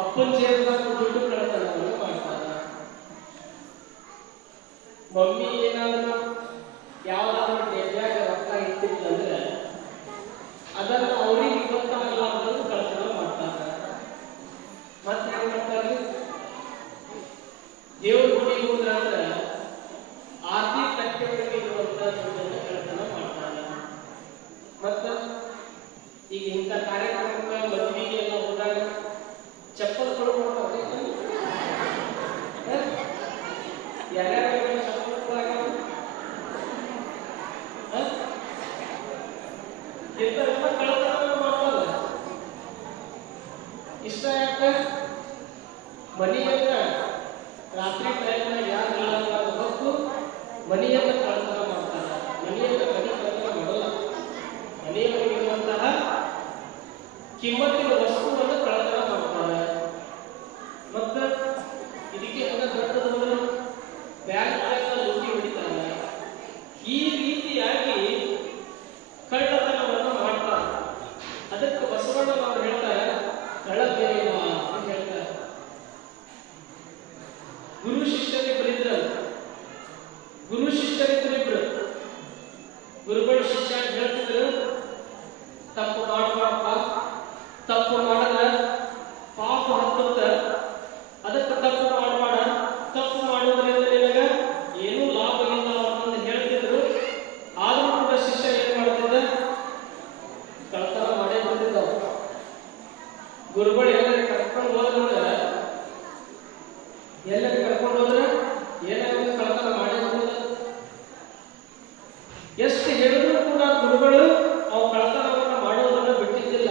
ಅಪ್ಪನ ಜೇಬದಾಗ ದುಡ್ಡು ಕಳ್ತನವನ್ನು ಮಾಡ್ತಾರ. ಮಮ್ಮಿ ಏನಾದ್ರು ಯಾವ್ದಾದ್ರು ಡಬ್ಬ್ಯಾಗ ರೊಕ್ಕ ಇಟ್ಟಿದ್ದಂದ್ರೆ ಅದನ್ನ ಅವ್ರಿಗೆ ಗೊತ್ತಾಗಲಾರ್ದಂದು ಕಳ್ತನ ಮಾಡ್ತಾರ. ಮತ್ತೆ ಏನ್ ಮಾಡ್ತಾರೆ, ದೇವ್ರ ಗುಡಿಗೆ ಹೋದ್ರಂದ್ರೆ ಆರ್ತಿ ತಟ್ಟೆಗಳಿಗೆ ಇರುವಂತ ದುಡ್ಡನ್ನು ಕಳ್ತನ ಮಾಡ್ತಾರೆ. ಮತ್ತ ಈಗ ಇಂಥ ಕಾರ್ಯಕ್ರಮಕ್ಕೆ ಮದುವೆಗೆ ಎಲ್ಲ ಹೋದಾಗ ಚಪ್ಪಲ್ ಕೊಡ್ತಾರೆ. ಯಾರ್ಯಾರು ಚಪ್ಪಲ್ ಕೊಡಾಗ ಇಂಥವೆಲ್ಲ ಕಳ್ತನ ಮಾಡಲ್ಲ. ಇಷ್ಟ ಯಾಕೆ ಮನೆಯನ್ನ ರಾತ್ರಿ ಟೈಮ್ನಾಗ ಯಾರು ಹೇಳಲ್ಲ ಹೊತ್ತು ಮನೆಯನ್ನ ಕಳ್ತನ ಮಾಡ್ತಾರೆ. ಮನೆಯನ್ನ ಮನೆ ಕಳ್ತನ ಮಾಡಲ್ಲ. ಮನೆಯೊಳಗಿರುವಂತಹ ಕಿಮ್ಮತ್ತಿನ ವಸ್ತುವನ್ನು ಕಳ್ತನ ಮಾಡ್ತಾರೆ. ಮತ್ತ ಇದಕ್ಕೆ ದೊಡ್ಡದವರು ಬ್ಯಾಂಕ್ ಲೂಟಿ ಹೊಡಿತಾರೆ. ಈ ರೀತಿಯಾಗಿ ಕಳ್ಳತನವನ್ನು ಮಾಡ್ತಾರೆ. ಅದಕ್ಕೆ ಬಸವಣ್ಣನವರು ಹೇಳ್ತಾರೆ ಕಳ್ಳಬೇಡ ಅಂತ ಹೇಳ್ತಾರೆ. ಗುರು ಶಿಷ್ಯರಿಬ್ಬರಿದ್ರು. ಗುರುಗಳು ಶಿಷ್ಯ ಹೇಳ್ತಿದ್ರು, ತಪ್ಪು ಮಾಡಬಾರಪ್ಪ, ತಪ್ಪು ಮಾಡಿದ್ರೆ ಪಾಪ ಹತ್ತುತ್ತ, ಅದಕ್ಕೆ ತಪ್ಪು ಮಾಡಬೇಡ, ತಪ್ಪು ಮಾಡೋದ್ರಿಂದ ನಿನಗೆ ಏನೂ ಲಾಭ ಇಲ್ಲ ಅಂತಂದು ಹೇಳ್ತಿದ್ರು. ಆದ್ರೂ ಕೂಡ ಶಿಷ್ಯ ಏನ್ ಮಾಡ್ತಿದ್ದ, ಕಳ್ತನ ಮಾಡೇ ಬಂದಿದ್ದ. ಗುರುಗಳು ಎಲ್ಲರೂ ಕರ್ಕೊಂಡು ಹೋದ್ರೆ ಏನಾಗುತ್ತೆ, ಕಳ್ತನ ಮಾಡೇ ಬಂದಿದ್ದ. ಎಷ್ಟು ಹೇಳಿದ್ರು ಕೂಡ ಗುರುಗಳು ಅವು ಕಳ್ತನವನ್ನು ಮಾಡುವುದನ್ನು ಬಿಟ್ಟಿದ್ದಿಲ್ಲ.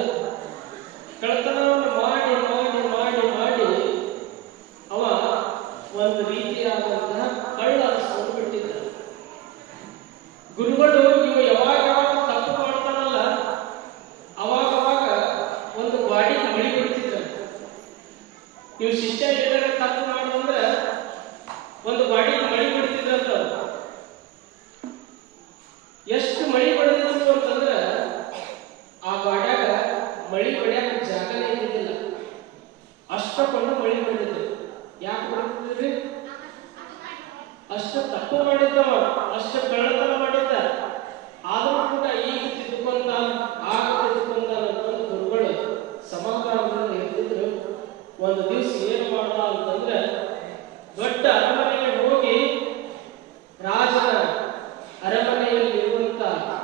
ಕಳ್ತನವನ್ನು ಮಾಡಿ ಮಾಡಿ ಮಾಡಿ ಮಾಡಿ ಅವ ಒಂದು ರೀತಿಯಾದಂತಹ ಕಳ್ಳ ಅನಿಸ್ಕೊಂಡು ಬಿಟ್ಟಿದ್ದ. ಗುರುಗಳು ಇವು ಯಾವಾಗ ತಪ್ಪು ಮಾಡ್ತಾನಲ್ಲ ಅವಾಗ ಒಂದು ಗಾಡಿಗೆ ಮಳಿ ಬಿಡ್ತಿದ್ರು. ನೀವು ಶಿಷ್ಯ ಏನಾರ ತಪ್ಪು ಮಾಡೋದಂದ್ರೆ ಒಂದು ಗಾಡಿಗೆ ಮಳಿ ಬಿಡ್ತಿದ್ರಂತ. ಎಷ್ಟು ಮಳಿ ಬಡಿದ್ರು ಅಂತಂದ್ರೆ ಆ ಗಾಡ್ಯಾಗ ಮಳಿ ಬಡಿಯಾಕ ಜಾಗನೇ ಇದ್ದಿದ್ದಿಲ್ಲ. ಅಷ್ಟಕ್ಕೊಂದು ಮಳಿ ಬಡಿದ್ರು. ಯಾಕೆ ಬಡಿದ್ರಿ? ಅಷ್ಟು ತಪ್ಪು ಮಾಡಿದ್ದವ, ಅಷ್ಟು ಕಳ್ಳತನ ಮಾಡಿದ್ದ. ಆದರೂ ಕೂಡ ಈಗ ತಿದ್ದುಕೊಂಡ ಆಗ ತಿದ್ದುಕೊಂಡ ಅಂತಂದು ಗುರುಗಳು ಸಮಾಧಾನದಿಂದ ಇರ್ತಿದ್ರು. ಒಂದು ದಿವಸ ಏನು ಮಾಡ ಅಂತಂದ್ರೆ ದೊಡ್ಡ ಅರಮನೆಗೆ ಹೋಗಿ ರಾಜನ ಅರಮನೆಯಲ್ಲಿ ಇರುವಂತ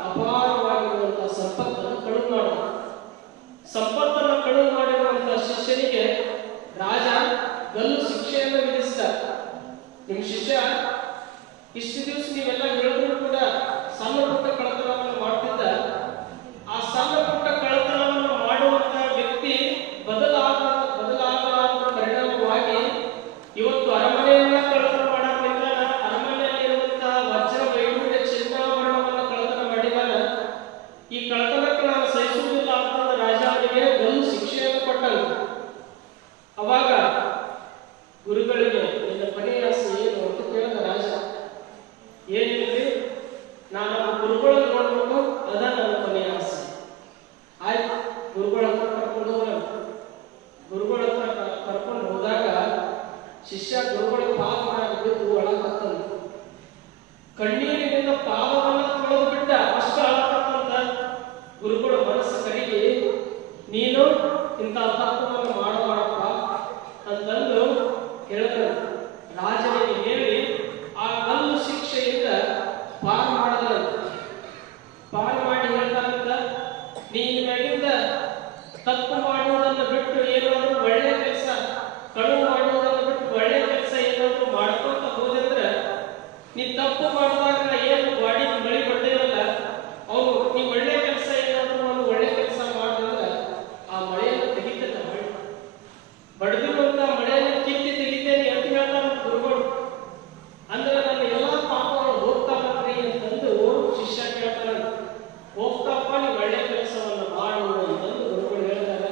ಅಪಾರವಾಗಿರುವಂತ ಸಂಪತ್ತನ್ನು ಕಳುವು ಮಾಡಿದ. ಸಂಪತ್ತನ್ನು ಕಳುವು ಮಾಡಿರುವಂತಹ ಶಿಷ್ಯನಿಗೆ ರಾಜ ಗಲ್ಲು ಶಿಕ್ಷೆಯನ್ನು ವಿಧಿಸಿದ. ನಿಮ್ಮ ಶಿಷ್ಯ ಇಷ್ಟು ದಿವಸ ನೀವೆಲ್ಲ ಹೇಳಿದ್ರು ಕೂಡ ಸಣ್ಣ ಪುಟ್ಟ ಕಳ್ಳತನವನ್ನು ಮಾಡ್ತಿದ್ದ. ಆ ಸಣ್ಣ ಪುಟ್ಟ ಕಳ್ಳತನವನ್ನು ಮಾಡುವಂತಹ ವ್ಯಕ್ತಿ ಬದಲಾದ ಪರಿಣಾಮವಾಗಿ ಇವತ್ತು ಅರಮನೆಯನ್ನ ಕಳ್ಳತನ ಮಾಡಲಿಲ್ಲ. ಅರಮನೆಯಲ್ಲಿರುವಂತಹ ವಜ್ರ ವೈಢೂರ್ಯ ಚಿನ್ನಾಭರಣವನ್ನು ಕಳ್ಳತನ ಮಾಡಿದಾನ. ಈ ಕಳ್ಳತನಕ್ಕೆ ನಾನು ಸಹಿಸುವುದಿಲ್ಲ ಅಂತ ರಾಜ ಅವರಿಗೆ ಗಲ್ಲು ಶಿಕ್ಷೆಯನ್ನು ಕೊಟ್ಟನು. ಅವಾಗ ಗುರುಗಳಿಗೆ ನಿನ್ನ ಕೊನೆಯ ಆಸೆ ಏನು ಅಂತ ಕೇಳಿದ ರಾಜ. ಏನಿದ್ರಿ, ನಾನು ಗುರುಗಳನ್ನು ನೋಡ್ಬೇಕು, ಅದ ನನ್ನ ಕೊನೆಯ ಆಸೆ. ಆಯ್ತು, ಗುರುಗಳ ಹತ್ರ ಕರ್ಕೊಂಡು ಹೋಗೋಣ. ಗುರುಗಳ ಹತ್ರ ಕರ್ಕೊಂಡು ಹೋದಾಗ ಶಿಷ್ಯ ಗುರುಗಳ ಪಾದವನ್ನು ಬಿದ್ದು ಒಳಗತ್ತಂತ. ಕಣ್ಣೀರಿನಿಂದ ಪಾದವನ್ನು ತೊಳೆದು ಬಿಟ್ಟ. ಅಷ್ಟು ಅಳಕತ್ತಂತ. ಗುರುಗಳ ಮನಸ್ಸು ಕರಿಗೆ, ನೀನು ಇಂಥ ತಪ್ಪವನ್ನು ಮಾಡಬಾರಪ್ಪ ಅಂತಂದು ಹೇಳಿದ್ರು. ರಾಜನಿಗೆ ಹೇಳಿ ಆ ಗಲ್ಲು ಶಿಕ್ಷೆಯಿಂದ ಪಾರು ಮಾಡಿದ್ರಂತ. ಪಾರು ಮಾಡಿ ಹೇಳ್ತಾರಂತ, ನೀನು ಮ್ಯಾಗಿಂದ ತಪ್ಪು ಮಾಡುವುದನ್ನು ಬಿಟ್ಟು ಏನಾದರೂ ಒಳ್ಳೆ ಕೆಲಸ, ಕಳುವು ಮಾಡುವುದನ್ನು ಬಿಟ್ಟು ಒಳ್ಳೆ ಕೆಲಸ ಏನಾದರೂ ಮಾಡ್ಕೊಂತ ಹೋದಂದ್ರೆ, ನೀ ತಪ್ಪು ಮಾಡಿದಾಗ ಏನು ಗಾಡಿ ಮಳಿ ಬಡ್ದೇವಲ್ಲ, ಅವನು ನೀ ಒಳ್ಳೆ ಕೆಲಸ ಏನಾದರೂ ಒಂದು ಒಳ್ಳೆ ಕೆಲಸ ಮಾಡಿದ್ರೆ ಆ ಮಳೆಯನ್ನು ತೆಗಿತದೆ. ಬಡ್ದಿರುವಂತ ಮಳೆಯನ್ನು ಕಿತ್ತಿ ತೆಗಿತೇನೆ ಅಂತ ಹೇಳ್ತಾರೆ ಗುರುಗಳು. ಅಂದ್ರೆ ನನ್ನ ಎಲ್ಲಾ ಪಾಪಗಳು ಹೋಗ್ತಾವಲ್ರಿ ಅಂತಂದು ಶಿಷ್ಯ ಕೇಳ್ತಾರ. ಹೋಗ್ತಾಪ, ನೀ ಒಳ್ಳೆ ಕೆಲಸವನ್ನು ಮಾಡು ಅಂತಂದು ಗುರುಗಳು ಹೇಳ್ತಾರೆ.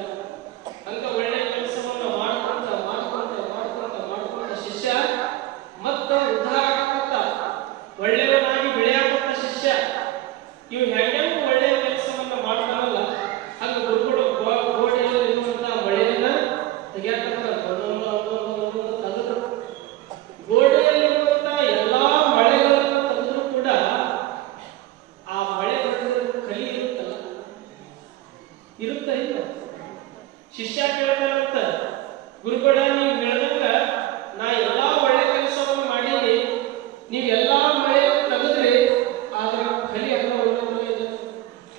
ಅಂತ ಒಳ್ಳೆ ಕೆಲಸವನ್ನು ಮಾಡ್ಕೊಂತ ಮಾಡ್ಕೊಂತ ಮಾಡ್ಕೊಂತ ಮಾಡ್ಕೊಂತ ಶಿಷ್ಯ ಮತ್ತ ಉದ್ಧಾರ ಆಗ್ತಾ ಒಳ್ಳೆಯವನಾಗಿ ಬೆಳೆ ಇರುತ್ತ ಇಲ್ಲ. ಶಿಷ್ಯ ಕೇಳ್ತಾನಂತ, ಗುರುಗಳ ನೀವು ಹೇಳ್ದಂಗ ನಾ ಎಲ್ಲಾ ಒಳ್ಳೆ ಕೆಲಸವನ್ನು ಮಾಡೀನಿ, ನೀವು ಎಲ್ಲಾ ಮಳೆ ತೆಗೆದ್ರಿ, ಆದ್ರೆ ಕಲಿ ಹಂಗ ಉಳಿದಿಲ್ಲ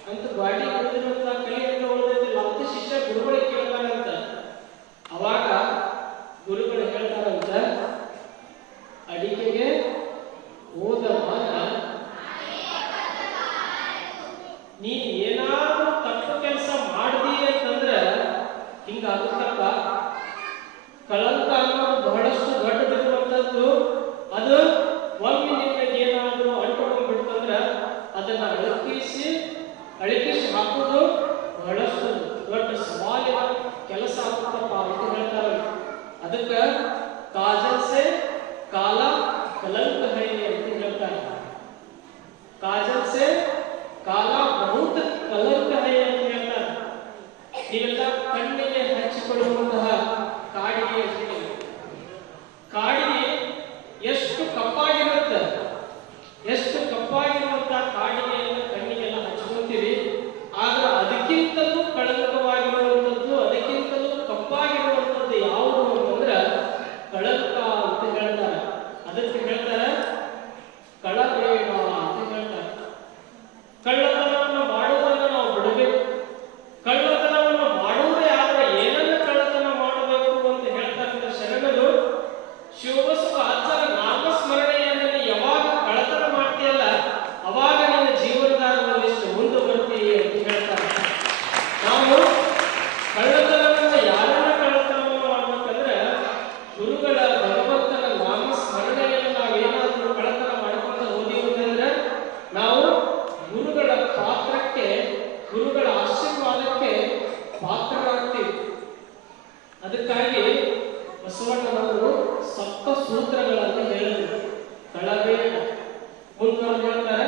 ಅಂತ ಗಾಡಿ ಬಂದಿರುವಂತ ಕಲಿ ಹಂಗ ಉಳಿದಿಲ್ಲ ಅಂತ ಶಿಷ್ಯ ಗುರುಗಳಿಗೆ ಕೇಳ್ತಾರಂತ. ಅವಾಗ ಗುರುಗಳು ಹೇಳ್ತಾರಂತ, ಅಡಿಕೆಗೆ ಹೋದ ಮಾನ ನೀನ್ ಏನಾದ್ರೂ ತಪ್ಪು ಕೆಲಸ ಮಾಡ್ದಿ ಅಂತಂದ್ರ ಹಿಂಗಾಗುತ್ತಪ್ಪ. ಕಳಂಕ ಅನ್ನೋದು ಬಹಳಷ್ಟು ದೊಡ್ಡದಿರುವಂತದ್ದು. ಅದು ಒಮ್ಮೆ ನಿಮಗೆ ಏನಾದ್ರೂ ಅಂಟುಕೊಂಡ್ಬಿಡ್ತಂದ್ರ ಅದನ್ನ ಅಳಕಿಸಿ ಹಾಕೋದು ಬಹಳಷ್ಟು ದೊಡ್ಡ ಸವಾಲಿನ ಕೆಲಸ ಆಗುತ್ತಪ್ಪ ಅಂತ ಹೇಳ್ತಾರೆ. ಅದಕ್ಕ ಕಾಜಲ್ ಸೆ ಕಾಲ ಕಲಂಕ ಹೈ ಅಂತ ಹೇಳ್ತಾರೆ. ಕಾಜಲ್ ಸೆ ಕಾಲ ಬಹುತ್ ಕಲಂಕ ಹೈ ಅಂತ ಹೇಳ್ತಾರೆ. ನೀವೆಲ್ಲ ಕಣ್ಣಿಗೆ ಹಚ್ಚಿಕೊಳ್ಳುವಂತಹ ಕಾಡಿಗೆ ಎಷ್ಟು ಕಪ್ಪಾಗಿರುತ್ತೆ, ಎಷ್ಟು ಕಪ್ಪಾಗಿರುವಂತಹ ಕಾಡಿಗೆಯನ್ನು ಕಣ್ಣಿಗೆಲ್ಲ ಹಚ್ಕೊಂತೀವಿ. ಆದ್ರೆ ಅದಕ್ಕಿಂತಲೂ ಕಳಂಕವಾಗಿರುವಂಥದ್ದು, ಅದಕ್ಕಿಂತಲೂ ಕಪ್ಪಾಗಿರುವಂಥದ್ದು ಯಾವುದು ಅಂತಂದ್ರೆ ಕಳಂಕ ಅಂತ ಹೇಳ್ತಾರೆ. ಅದಕ್ಕೆ ಹೇಳ್ತಾರೆ ಕಳಬೇಡ ಅಂತ ಹೇಳ್ತಾರೆ. ಕಳ್ಳತನವನ್ನು ಮಾಡುವುದನ್ನು ನಾವು ಬಿಡಬೇಕು. ಕಳ್ಳತನವನ್ನು ಮಾಡುವುದೇ ಆದ್ರೆ ಏನನ್ನು ಕಳ್ಳತನ ಮಾಡಬೇಕು ಅಂತ ಹೇಳ್ತಕ್ಕಂಥ ಶರಣರು, ಶಿವಬಸವ ಅಜ್ಜನ ನಾಮಸ್ಮರಣೆಯನ್ನು ಯಾವಾಗ ಕಳ್ಳತನ ಮಾಡ್ತೀಯಲ್ಲ ಅವಾಗ ನಿನ್ನ ಜೀವನದಾಗ ಒಂದಿಷ್ಟು ಮುಂದೆ ಬರ್ತೀವಿ ಅಂತ ಹೇಳ್ತಾರೆ. ನಾವು ಕಳ್ಳತನವನ್ನು ಯಾರನ್ನ ಕಳ್ಳತನವನ್ನು ಮಾಡ್ಬೇಕಂದ್ರೆ ಗುರುಗಳ ಭಗವಂತನ ನಾಮಸ್ಮರಣೆಯನ್ನು ನಾವೇನಾದ್ರೂ ಕಳ್ಳತನ ಮಾಡ್ಕೊಂಡು ಹೋದೀವಿ ಅಂತಂದ್ರೆ ನಾವು ಗುರುಗಳ ಪಾತ್ರಕ್ಕೆ, ಗುರುಗಳ ಆಶೀರ್ವಾದಕ್ಕೆ ಪಾತ್ರರಾಗ್ತೀವಿ. ಅದಕ್ಕಾಗಿ ಬಸವಣ್ಣನವರು ಸಪ್ತ ಸೂತ್ರಗಳನ್ನು ಹೇಳಿದ್ರು. ಕಳಬೇಡ, ಮುಂದುವರೆದು ಹೇಳ್ತಾರೆ,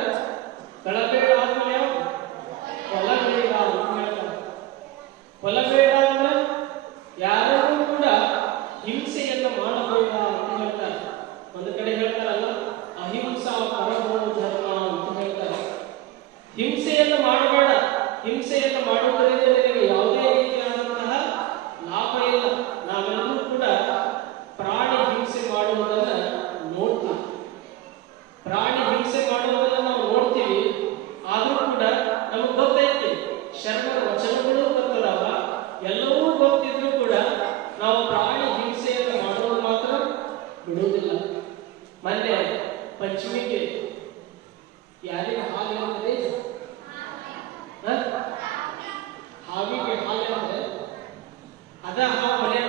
ಕಳಬೇಡ ಆದ್ಮೇಲೆ ಯಾವುದು? ಕೊಲಬೇಡ ಅಂತ ಹೇಳ್ತಾರೆ. ಕೊಲಬೇಡ ಅಂದ್ರೆ ಯಾರಿಗೂ ಕೂಡ ಹಿಂಸೆಯನ್ನು ಮಾಡಬೇಡ ಅಂತ ಹೇಳ್ತಾರೆ. ಒಂದು ಕಡೆ ಹೇಳ್ತಾರಲ್ಲ, ಅಹಿಂಸಾ ಪರಮೋ ಧರ್ಮ ಅಂತ ಹೇಳ್ತಾರೆ. ಹಿಂಸೆಯನ್ನು ಮಾಡಬೇಡ. ಹಿಂಸೆಯನ್ನು ಮಾಡುವುದರಿಂದ ನಿನಗೆ ಯಾವುದೇ ರೀತಿಯಾದಂತಹ ಲಾಭ ಇಲ್ಲ. ನಾವೆಲ್ಲರೂ ಕೂಡ ಪ್ರಾಣಿ ಹಿಂಸೆ ಮಾಡುವುದನ್ನ ನೋಡ್ತೀವಿ. ಪ್ರಾಣಿ ಹಿಂಸೆ ಮಾಡುವುದನ್ನ ನಾವು ನೋಡ್ತೀವಿ. ಆದ್ರೂ ಕೂಡ ನಮಗೆ ಗೊತ್ತೈತಿ, ಶರಣರ ವಚನಗಳು ಗೊತ್ತದಾವ, ಎಲ್ಲವೂ ಗೊತ್ತಿದ್ರು ಕೂಡ ನಾವು ಪ್ರಾಣಿ ಹಿಂಸೆಯನ್ನು ಮಾಡೋದು ಮಾತ್ರ ಬಿಡುವುದಿಲ್ಲ. ಮೊನ್ನೆ ಪಂಚಮಿಗೆ ಯಾರಿಗೆ ಹಾಲು ಇರ್ತದೆ? ಹಾವಿಗೆ ಹಾಲು ಅಂದ್ರೆ ಅದ ಹಾವು ಮನೆ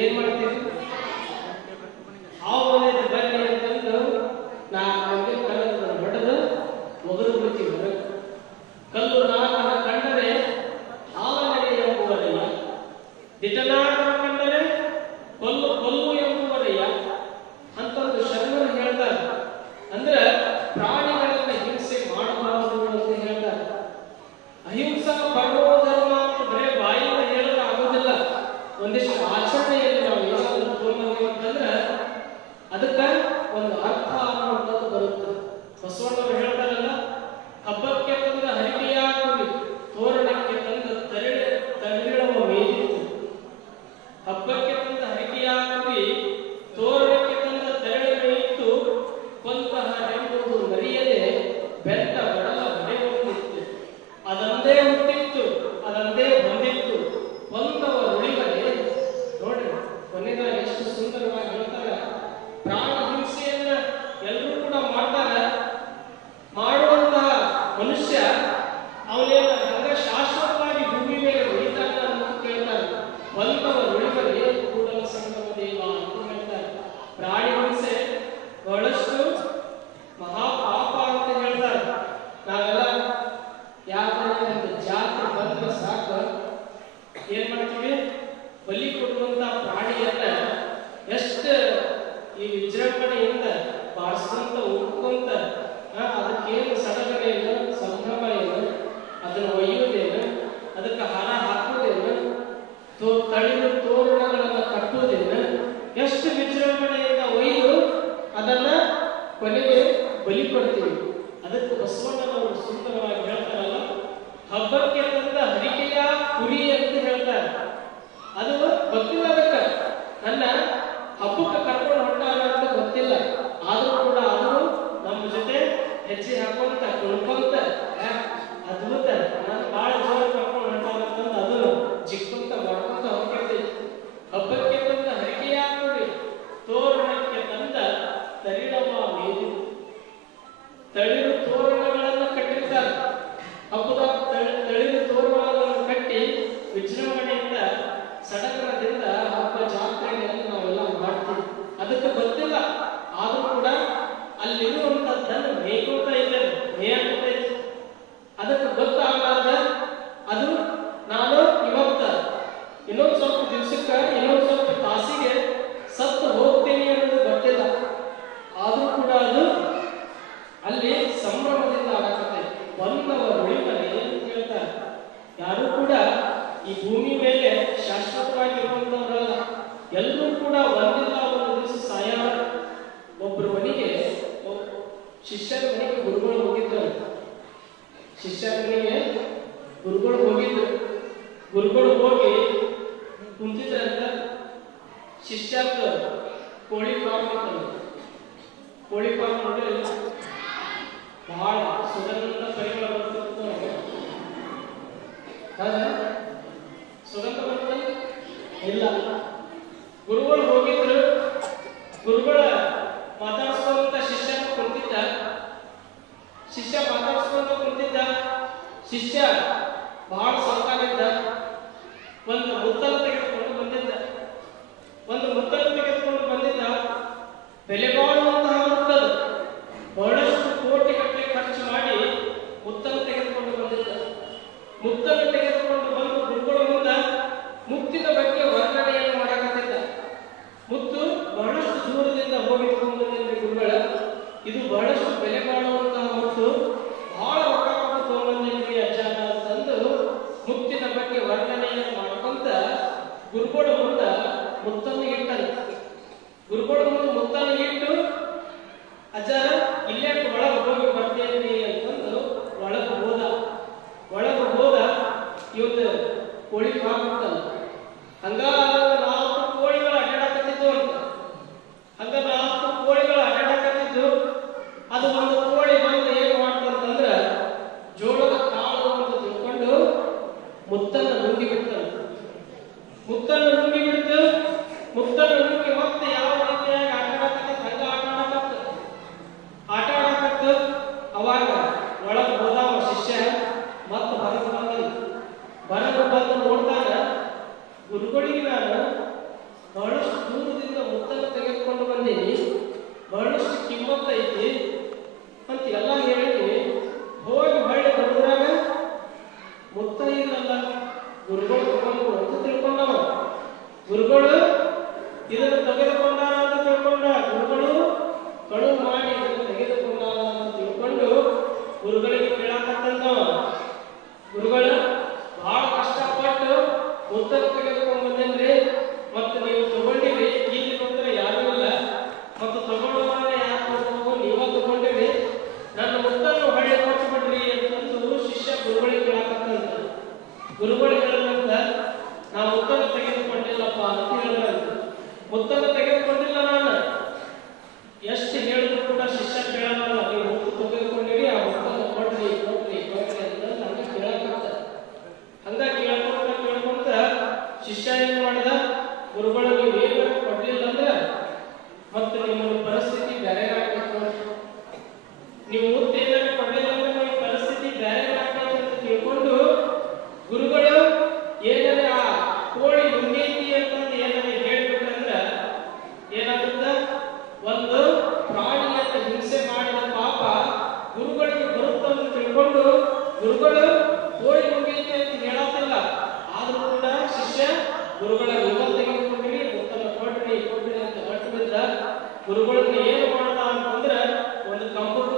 ಏನ್ ಮಾಡ್ತೀವಿ? ಹಾವು ಮನೆ ಬನ್ನಿ ಅಂತಂದು ನಮಗೆ ಕಲ್ಲನ್ನು ಹೊಡೆದು ಒಗರು ಬಿಡ್ತೀವಿ ಹೊರಗೆ. ಕಲ್ಲು ನಾಗನ ಕಂಡರೆ ಹಾವನಗೆ ಎಂಬುವರಯ್ಯ, ದಿಟನಾಗನ ಕಂಡರೆ ಕೊಲ್ಲು ಎಂಬುವರಯ್ಯ ಅಂತಂದು ಶರಣರು ಹೇಳ್ತಾರೆ. ಅಂದ್ರೆ ಪ್ರಾಣಿಗಳನ್ನ ಹಿಂಸೆ ಮಾಡಬಾರದು ಅಂತ ಹೇಳ್ತಾರೆ. ಅಹಿಂಸಾ ಪರಮೋ ಧರ್ಮ ಅಂತ ಬರೇ ಬಾಯಿಂದ ಹೇಳಿದ್ರೆ ಆಗೋದಿಲ್ಲ. ಒಂದಿಷ್ಟು ಆಚರಣೆಯಲ್ಲಿ ನಾವು ಏನಾದರೂ ತಗೊಂಡ್ಬಂದೀವಿ ಅಂತಂದ್ರೆ ಅದಕ್ಕ ಒಂದು ಅರ್ಥ ಅನ್ನುವಂಥದ್ದು ಬರುತ್ತೆ. ಬಸವಣ್ಣವರು ಹೇಳ್ತಾರಲ್ಲ, ಹಬ್ಬಕ್ಕೆ ತಂದ ಹರಿಕೆಯ ಕುರಿ, ತೋರಣಕ್ಕೆ ತಂದ ತಳಿಳುವ ಮೇಲಿತ್ತು. ಹಬ್ಬಕ್ಕೆ ತಂದ ಹರಿಕೆಯ ಕುರಿ, ತೋರಣಕ್ಕೆ ತಂದ ತರಳೆ ಮೇಯಿತ್ತು. ಕೊಂತಹ ಎಂಬುದು ಮರಿಯದೆ ಬೆಟ್ಟ ಬಡಲ ಬರೆ ಬಂದಿತ್ತು. ಅದಂದೇ ಹುಟ್ಟಿತ್ತು, ಅದಂದೇ ಬಂದಿತ್ತು. ಕೊಂದವ ಉಳಿವರೆ ನೋಡ್ರಿ, ಕೊನೆದಾಗ ಎಷ್ಟು ಸುಂದರವಾಗಿ ಹೇಳ್ತಾರೆ. ಪ್ರಾಣಿ ಹಿಂಸೆಯನ್ನ ಎಲ್ಲರೂ ಕೂಡ ಮಾಡ್ತಾರೆ. ಮಾಡುವಂತಹ ಮನುಷ್ಯ ಅವನೇನ ಹಂಗ ಶಾಶ್ವತವಾಗಿ ಭೂಮಿ ಮೇಲೆ ಉಳಿತಾನ ಅಂತ ಕೇಳ್ತಾರೆ. ಕೊಂದವ ಉಳಿವರೆ ಕೂಡಲ ಸಂಗಮ ದೇವ ಅಂತ ಹೇಳ್ತಾರೆ. ಪ್ರಾಣಿ ಹಿಂಸೆ ಬಹಳಷ್ಟು ಮಹಾಪಾಪ ಅಂತ ಹೇಳ್ತಾರೆ. ನಾವೆಲ್ಲ ಯಾವ್ದಾದ್ರು ಒಂದು ಜಾತಿ ಬಂದ್ರೆ ಸಾಕು, ಏನ್ ಮಾಡ್ತೀವಿ? ಬಲಿ ಕೊಡುವಂತ ಪ್ರಾಣಿಯನ್ನ ಎಷ್ಟು ಈ ವಿಜೃಂಭಣೆಯಿಂದ ಬಾರಿಸ್ಕೊಂತ ಉಟ್ಕೊಂತ, ಅದಕ್ಕೇನು ಸಡಗರ ಏನು, ಸಂಭ್ರಮ ಏನು, ಅದನ್ನ ಒಯ್ಯುವುದೇನು, ಅದಕ್ಕೆ ಹಾರ ಹಾಕುವುದೇನು, ತಳಿರು ತೋರಣಗಳನ್ನು ಕಟ್ಟುವುದೇನು, ಎಷ್ಟು ವಿಜೃಂಭಣೆಯಿಂದ ಒಯ್ದು ಹಬ್ಬಕ್ಕೆ ತಂದ ಹರಿಕೆಯ ಕುರಿ ಅಂತ ಹೇಳ್ತಾರೆ. ಅದು ಗೊತ್ತಿಲ್ಲ ಅದಕ್ಕೆ, ನನ್ನ ಹಬ್ಬಕ್ಕೆ ಕರ್ಕೊಂಡು ಹೊಂಟಾನ ಅಂತ ಗೊತ್ತಿಲ್ಲ. ಆದ್ರೂ ಕೂಡ ಅದು ನಮ್ಮ ಜೊತೆ ಹೆಜ್ಜೆ ಹಾಕೊಂತ ಕುಣ್ಕೊಂತ ಅದ್ಭುತ, ನಾನು ಬಹಳ ಜೋರ ಕರ್ಕೊಂಡು ಹೊಂಟಾನ ಅಂತಂದು ಅದು ಜಿಕ್ಕಂತ ಮಾಡ್ಕೊಂತ ಹೋಗ್ತೈತಿ. ಹಬ್ಬಕ್ಕೆ ತಂದ ಹರಿಕೆಯ ಕುರಿ, ತೋರಣಕ್ಕೆ ತಂದ ತರಿಡವ ಮೇದು. ತಳಿರು ತೋರಣಗಳನ್ನು ಕಟ್ಟಿರ್ತಾರೆ. ಹಬ್ಬದ ತಳಿರು ತೋರಣಗಳನ್ನು ಕಟ್ಟಿ ವಿಜೃಂಭಣೆಯಿಂದ ಸಡಗರದಿಂದ ಹಬ್ಬ ಜಾತ್ರೆಗಳನ್ನು ನಾವೆಲ್ಲ ಮಾಡ್ತೀವಿ. ಅದಕ್ಕೆ ಗೊತ್ತಿಲ್ಲ, ಆದ್ರೂ ಕೂಡ ಅಲ್ಲಿರುವಂತದ್ದನ್ನು ಮೇಯ್ಕೋತಾ ಇದ್ದೇನೆ, ಮೇಯ್ಕೋತೈತಿ. ಅದಕ್ಕೆ ಗೊತ್ತಾಗಲಾರ್ದ ಅದು ನಾನು ಇವತ್ತ ಇನ್ನೊಂದು ಸ್ವಲ್ಪ ದಿವಸಕ್ಕೆ ಇನ್ನೊಂದು ಸ್ವಲ್ಪ ತಾಸಿಗೆ ಸತ್ತು ಹೋಗ್ತೀನಿ ಅನ್ನೋದು ಗೊತ್ತಿಲ್ಲ. ಆದ್ರೂ ಕೂಡ ಅದು ಅಲ್ಲಿ ಸಂಭ್ರಮದಿಂದ ಆಗಕತ್ತೈತಿ. ಬಂದವ ಉಳಿಮನೆ ಅಂತ ಹೇಳ್ತಾರೆ. ಯಾರು ಕೂಡ ಈ ಭೂಮಿ ಮೇಲೆ ಶಾಶ್ವತವಾಗಿ ಇರುವಂತವರಲ್ಲ. ಎಲ್ಲರೂ ಕೂಡ ಒಂದಿಲ್ಲ ಒಂದು ದಿವಸ ಸಾಯಾರ. ಒಬ್ಬರು ಮನೆಗೆ, ಶಿಷ್ಯರ ಮನೆಗೆ ಗುರುಗಳು ಹೋಗಿದ್ದರು. ಶಿಷ್ಯರ ಮನೆಗೆ ಗುರುಗಳು ಹೋಗಿದ್ರು. ಗುರುಗಳು ಹೋಗಿ ಕುಂತಿದ್ರಂತ. ಶಿಷ್ಯರ್ಗ ಕೋಳಿ ಫಾರ್ಮ್ ಇತ್ತು. ಕೋಳಿ ಫಾರ್ಮ್ ನೋಡಿ ಬಹಳ ಸುಗಂಧ ಪರಿಮಳ ಬರ್ತಿತ್ತು. ಸುಗಂಧ ಬರ್ತ ಇಲ್ಲ. ಗುರುಗಳು ಹೋಗಿದ್ರು. ಗುರುಗಳ ಮಾತಾಡ್ಸ್ಕೊಂತ ಶಿಷ್ಯ ಕುಂತಿದ್ದ. ಶಿಷ್ಯ ಮಾತಾಡ್ಸ್ಕೊಂತ ಕುಂತಿದ್ದ. ಶಿಷ್ಯ ಬಹಳ ಸಾಕಾಗಿದ್ದ. ಒಂದು ಮುತ್ತನ್ನು ತೆಗೆದುಕೊಂಡು ಬಂದಿದ್ದ. ಬೆಲೆ ಬಾಳುವಂತಹ ಮುತ್ತದು. ಬಹಳಷ್ಟು ಕೋಟಿ ಗಟ್ಟಲೆ ಖರ್ಚು ಮಾಡಿ ಮುತ್ತನ್ನು ತೆಗೆದುಕೊಂಡು ಬಂದಿದ್ದ. ಮುತ್ತನ್ನು ತೆಗೆದುಕೊಂಡು ಬಂದು ಗುರುಗಳ ಮುಂದ ಮುತ್ತಿನ ಬಗ್ಗೆ ವರ್ಣನೆಯನ್ನು ಮಾಡಕತ್ತಿದ್ದ. ಮುತ್ತು ಬಹಳಷ್ಟು ದೂರದಿಂದ ಹೋಗಿ ತಗೊಂಡ್ಬಂದಿದ್ದ ಗುರುಗಳ. ಇದು ಬಹಳಷ್ಟು ಬೆಲೆ ಬಾಳುವಂತಹ ಮುತ್ತು, ಬಹಳ ರೊಕ್ಕ ಕೊಟ್ಟು ತಗೊಂಡ್ಬಂದಿದ್ವಿ ಅಜ್ಜಾನ ಅಂತಂದು ಮುತ್ತಿನ ಬಗ್ಗೆ ವರ್ಣನೆಯನ್ನು ಮಾಡ್ಕೊಂತ ಗುರುಗಳ ಮುಂದ ಮುತ್ತನ್ನು ಇಟ್ಟನು. ಗುರುಗಳ ಮುಂದೆ ಮುತ್ತನ್ನು ಇಟ್ಟು, ಅಜ್ಜಾರ ಇಲ್ಲೇ ಒಳಗೆ ಹೋಗಿ ಬರ್ತೇನೆ ಅಂತಂದು ಒಳಗೆ ಹೋದ. ಇವತ್ತು ಕೋಳಿ ಹಾಕ್ಬಿಡ್ತಲ್ಲ. ಹಂಗ 4 ಕೋಳಿಗಳು ಅಡ್ಡಾಡಕತ್ತಿದ್ದು ಅಂತ. ಹಂಗ 4 ಕೋಳಿಗಳು ಅಡ್ಡಾಡಕತ್ತಿದ್ದು. ಅದು ಒಂದು ಕೋಳಿ ಬಂದು ಏನ್ ಮಾಡ್ತಂತಂದ್ರ ಜೋಳದ ಕಾಳು ಅಂತ ತಿಳ್ಕೊಂಡು ಮುತ್ತನ್ನು ನುಂಗಿ ಬಿಡ್ತಾನೆ. ಮುತ್ತನ್ನು ನುಂಗಿ ಬಿಡ್ತು. ಮುತ್ತನ್ನು ನುಂಗಿ ಮತ್ತೆ ಯಾವ ರೀತಿಯಾಗಿ ಆಟಾಡಕತ್ತ ಹಂಗ ಆಟ ಆಡಕತ್ತು. ಅವಾಗ ಒಳಗೆ ಹೋದವ ಶಿಷ್ಯ ಮತ್ತೆ ಹೊರಗೆ ಬಂದು ನೋಡ್ದಾಗ ಗುರುಗಳಿಗೆ ನಾನು ಬಹಳಷ್ಟು ದೂರದಿಂದ ಮುತ್ತನ್ನು ತೆಗೆದುಕೊಂಡು ಬಂದೀನಿ, ಬಹಳಷ್ಟು ಕಿಮ್ಮತ್ತ ಐತಿ ಅಂತ ಎಲ್ಲ ಹೇಳಿ ಹೋಗಿ ಹೊಳ್ಳಿ ಬರೋದ್ರಾಗ ಮುತ್ತ ಇರಲ್ಲ. ಗುರುಗಳು ತಗೊಂಡು ಅಂತ ತಿಳ್ಕೊಂಡವ. ಗುರುಗಳು ಇದನ್ನು ತೆಗೆದುಕೊಂಡಾರ ಅಂತ ತಿಳ್ಕೊಂಡ. ಗುರುಗಳು ಕಳುವು ಮಾಡಿ ಇದನ್ನು ತೆಗೆದುಕೊಂಡಾರ ಅಂತ ತಿಳ್ಕೊಂಡು ಗುರುಗಳಿಗೆ ಕೇಳಾಕತ್ತಂದವ. ಗುರುಗಳು ಬಹಳ ಕಷ್ಟಪಟ್ಟು ಮುತ್ತನ್ನು ತೆಗೆದುಕೊಂಡು ಬಂದೇನ್ರಿ, ಮತ್ತು ನೀವು ತಗೊಂಡಿರಿ, ಇಲ್ಲಿ ಬಂದ್ರೆ ಯಾರು ಇಲ್ಲ, ಮತ್ತು ತಗೊಳ್ಳುವಾಗ ಯಾರು ತಗೊಂಡು ನೀವ ತಗೊಂಡಿರಿ, ನನ್ನ ಮುತ್ತನ್ನು ಹೊಳ್ಳಿ ಕೊಟ್ಟು ಬಿಡ್ರಿ ಅಂತಂದು ಶಿಷ್ಯ ಗುರುಗಳಿಗೆ ಕೇಳಾಕತ್ತಂದ. ಗುರುಗಳು ಹೇಳದಂತ ನಾ ಮುತ್ತನ್ನು ತೆಗೆದುಕೊಂಡಿಲ್ಲಪ್ಪ ಅಂತ ಹೇಳಿದ್ರಂತ. ಮುತ್ತನ್ನು ತೆಗೆದುಕೊಂಡಿಲ್ಲ ನಾನು. ಎಷ್ಟು ಹೇಳಿದ್ರು ಕೂಡ ಶಿಷ್ಯ ಕೇಳಲ್ಲ. ನೀವು ಮುತ್ತು ತೆಗೆದುಕೊಂಡಿರಿ, ಆ ಮುತ್ತನ್ನು ಕೊಡ್ರಿ ಅಂತಂದು ಹಂಗ ಕೇಳಾಕತ್ತ. ಹಂಗ ಕೇಳ್ಕೊಂತ ಶಿಷ್ಯ ಏನ್ ಮಾಡಿದ, ಗುರುಗಳು ನೀವು ಏನು ಕೊಡ್ಲಿಲ್ಲ ಅಂದ್ರೆ ಮತ್ತೆ ನಿಮ್ಮ ಪರಿಸ್ಥಿತಿ ಬೇರೆ ಆಗ್ಬೇಕು, ನೀವು ಮುತ್ತು ಏನಾದ್ರು ಕೊಡ್ಲಿಲ್ಲ ಅಂದ್ರೆ ನಿಮ್ಮ ಪರಿಸ್ಥಿತಿ ಬೇರೆ ಆಗ್ಬೇಕು ಅಂತ ತಿಳ್ಕೊಂಡು ಗುರುಗಳು ಏನಾದ್ರೆ ಆ ಕೋಳಿ ನುಂಗೈತಿ ಅಂತಂದು ಏನಾದ್ರೆ ಹೇಳ್ಬಿಟ್ರಂದ್ರ ಏನಾಗುತ್ತ, ಒಂದು ಪ್ರಾಣಿಯನ್ನು ಹಿಂಸೆ ಮಾಡಿದ ಪಾಪ ಗುರುಗಳಿಗೆ ಬರುತ್ತಂತ ತಿಳ್ಕೊಂಡು ಗುರುಗಳು ಕೋಳಿ ನುಂಗೈತಿ ಅಂತ ಹೇಳತ್ತಿಲ್ಲ. ಆದ್ರೂ ಕೂಡ ಶಿಷ್ಯ ಗುರುಗಳ ನಿಗಮ ತೆಗೆದುಕೊಂಡಿರಿ, ಮುತ್ತನ್ನು ಕೊಡ್ರಿ ಅಂತ ಹೊಟ್ಟು ಬಿದ್ದ. ಗುರುಗಳನ್ನ ಏನು ಮಾಡ್ದ ಅಂತಂದ್ರೆ ಒಂದು ಕಂಬಕ್ಕೂ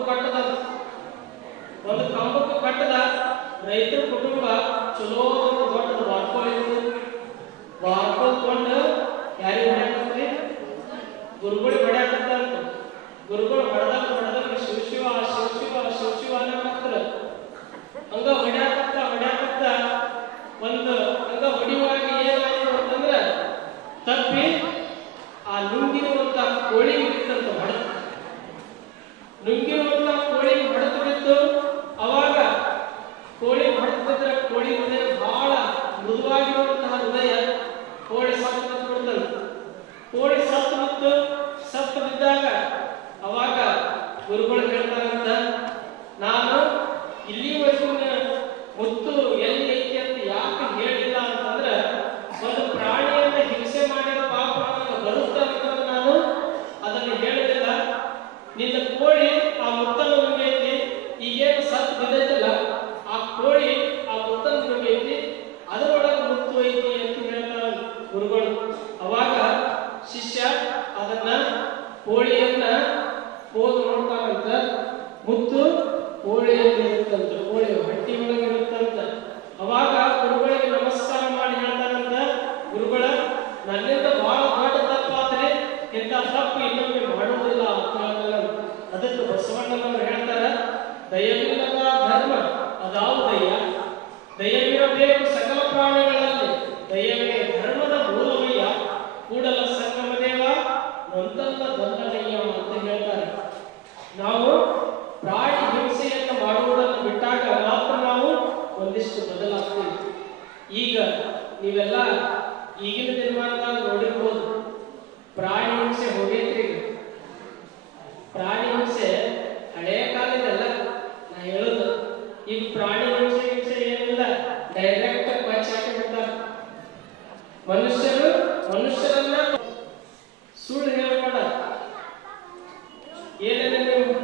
ಕಟ್ಟದ. ರೈತರ ಕುಟುಂಬ ಚಲೋ ದೊಡ್ಡದು ಬಾರ್ಕೊಂಡು ಯಾರಿಗೆ ಹೊಡ್ಯಾಕತ್ರಿ, ಗುರುಗಳಿಗೆ ಹೊಡ್ಯಾಕತ್ತ ಅಂತ. ಗುರುಗಳು ಹೊಡೆದಾಗ ಶಿವ ಅನ್ನಕತ್ರ. ಹಂಗ ಹೊಡ್ಯಾಕತ್ತ ತಪ್ಪಿ ಆ ನುಂಗಿರುವಂತ ಕೋಳಿ ಬಿತ್ತಂತ ಹೊಡೆದ. ನುಂಗಿರುವಂತ ಕೋಳಿ ಹೊಡೆದು ಬಿದ್ದು ಅವಾಗ ಕೋಳಿ ಹೊಡೆದಿದ್ರೆ ಕೋಳಿ ಹೃದಯ ಬಹಳ ಮೃದುವಾಗಿರುವಂತಹ ಹೃದಯ ಕೋಳಿ ಸತ್ತು ಬಿಡ್ತದೆ. ಕೋಳಿ ಸತ್ತು ಬಿದ್ದಾಗ ಅವಾಗ ಗುರುಗಳು ಹೇಳ್ತಾರಂತ, ನಾನು ಇಲ್ಲಿವರೆಗೂ ಮುತ್ತು ಎಲ್ಲಿ ಐತಿ ಅಂತ ಯಾಕೆ ಹೇಳಿಲ್ಲ ಅಂತಂದ್ರೆ, ಒಂದು ಪ್ರಾಣಿಯನ್ನ ಹಿಂಸೆ ಮಾಡಿದ ಪಾಪ ಬರುತ್ತೆ ಅಂತ ನಾನು ಅದನ್ನು ಹೇಳಲಿಲ್ಲ. ನಿನ್ನ ಕೋಳಿ ಆ ಮುತ್ತನ್ನು ನುಂಗೈತಿ, ಈಗೇನು ಸತ್ತು ಬಿದ್ದೈತಲ್ಲ ಆ ಕೋಳಿ ಆ ಮುತ್ತನ್ನು ನುಂಗೈತಿ, ಅದರೊಳಗೆ ಮುತ್ತು ಐತಿ ಅಂತ ಹೇಳ್ತಾರೆ ಗುರುಗಳು. ಅವಾಗ ಶಿಷ್ಯ ಅದನ್ನ ಕೋಳಿಯನ್ನ ಹೋಗಿ ನೋಡ್ತಾನಂತ, ಮುತ್ತು ಕೋಳಿಯಲ್ಲಿ ಇರುತ್ತಂತ, ಕೋಳಿ ಹೊಟ್ಟಿ ಒಳಗೆ ಇರುತ್ತಂತ. ಅವಾಗ ಗುರುಗಳಿಗೆ ನಮಸ್ಕಾರ ಮಾಡಿ ಹೇಳ್ತಾನಂತ, ಗುರುಗಳ ನನ್ನಿಂದ ಬಹಳ ದೊಡ್ಡ ತಪ್ಪಾದ್ರೆ ಇಂಥ ತಪ್ಪು ಇನ್ನೊಮ್ಮೆ ಮಾಡುವುದಿಲ್ಲ ಅಂತ ಹೇಳ್ತಾರ. ಅದಕ್ಕೆ ಬಸವಣ್ಣನವರು ಹೇಳ್ತಾರ, ದಯವಿಲ್ಲದ ಧರ್ಮ ಅದಾವುದಯ್ಯ, ದಯವಿರಬೇಕು ಸಕಲ ಪ್ರಾಣಿಗಳಲ್ಲಿ, ದಯವೇ ಧರ್ಮದ ಮೂಲವಯ್ಯ, ಕೂಡಲ ಸಂಗಮ ದೇವ ನೊಂದಲ್ಲ ದೊಲ್ಲನಯ್ಯ ಅಂತ ಹೇಳ್ತಾರೆ. ನಾವು ಪ್ರಾಣಿ ಹಿಂಸೆಯನ್ನು ಮಾಡುವುದನ್ನು ಬಿಟ್ಟಾಗ ಮಾತ್ರ ನಾವು ಒಂದಿಷ್ಟು ಬದಲಾಗ್ತೀವಿ. ಈಗ ನೀವೆಲ್ಲ ಈಗಿನ ದಿನಮಾನದಾಗ ನೋಡಿರ್ಬೋದು, ಪ್ರಾಣಿ ಹಿಂಸೆ ಹೋಗೈತ್ರಿ. ಪ್ರಾಣಿ ಹಿಂಸೆ ಹಳೆಯ ಕಾಲದಲ್ಲ ನಾ ಹೇಳುದು. ಈಗ ಪ್ರಾಣಿ ಹಿಂಸೆ ಏನಿಲ್ಲ, ಡೈರೆಕ್ಟ್ ಪಚ್ ಹಾಕಿ ಬಿಡ್ತಾರೆ. ಮನುಷ್ಯರನ್ನ ಸುಳ್ಳು ಹೇಳ್ಬೇಡ. ಏನೇನು ನೀವು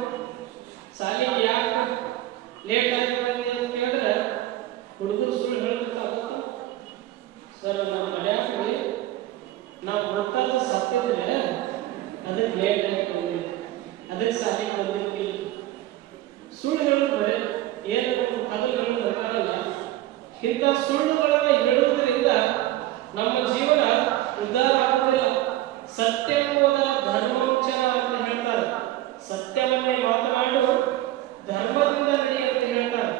ಸಾಲಿಗೆ ಯಾಕೆ ಲೇಟ್ ಆಗಿ ಬಂದಿ ಅಂತ ಕೇಳಿದ್ರೆ ಹುಡುಗರು ಸುಳ್ಳು ಹೇಳ್ಬೇಕಾಗುತ್ತ. ಸರ್ ನಮ್ಮ ಮನೆಯಾಗ್ರಿ ನಾವು ಗೊತ್ತಾದ ಸತ್ತಿದ್ರೆ ಅದಕ್ಕೆ ಲೇಟ್ ಆಗಿ ಬಂದಿದ್ದೆ, ಅದಕ್ಕೆ ಸಾಲಿಗೆ ಬಂದಿರ್ತಿಲ್ಲ. ಸುಳ್ಳು ಹೇಳಿದ್ರೆ ಏನು ಕದಲು ಹೇಳೋದು ಬೇಕಾಗಲ್ಲ. ಇಂಥ ಸುಳ್ಳುಗಳನ್ನು ಹೇಳುವುದರಿಂದ ನಮ್ಮ ಜೀವನ ಉದ್ಧಾರ ಆಗುವುದಿಲ್ಲ. ಸತ್ಯವಾದ ಧರ್ಮೋಚ್ಚನ ಅಂತ ಹೇಳ್ತಾರೆ. ಸತ್ಯವನ್ನೇ ಮಾತನಾಡು, ಧರ್ಮದಿಂದ ನಡಿ ಅಂತ ಹೇಳ್ತಾರೆ.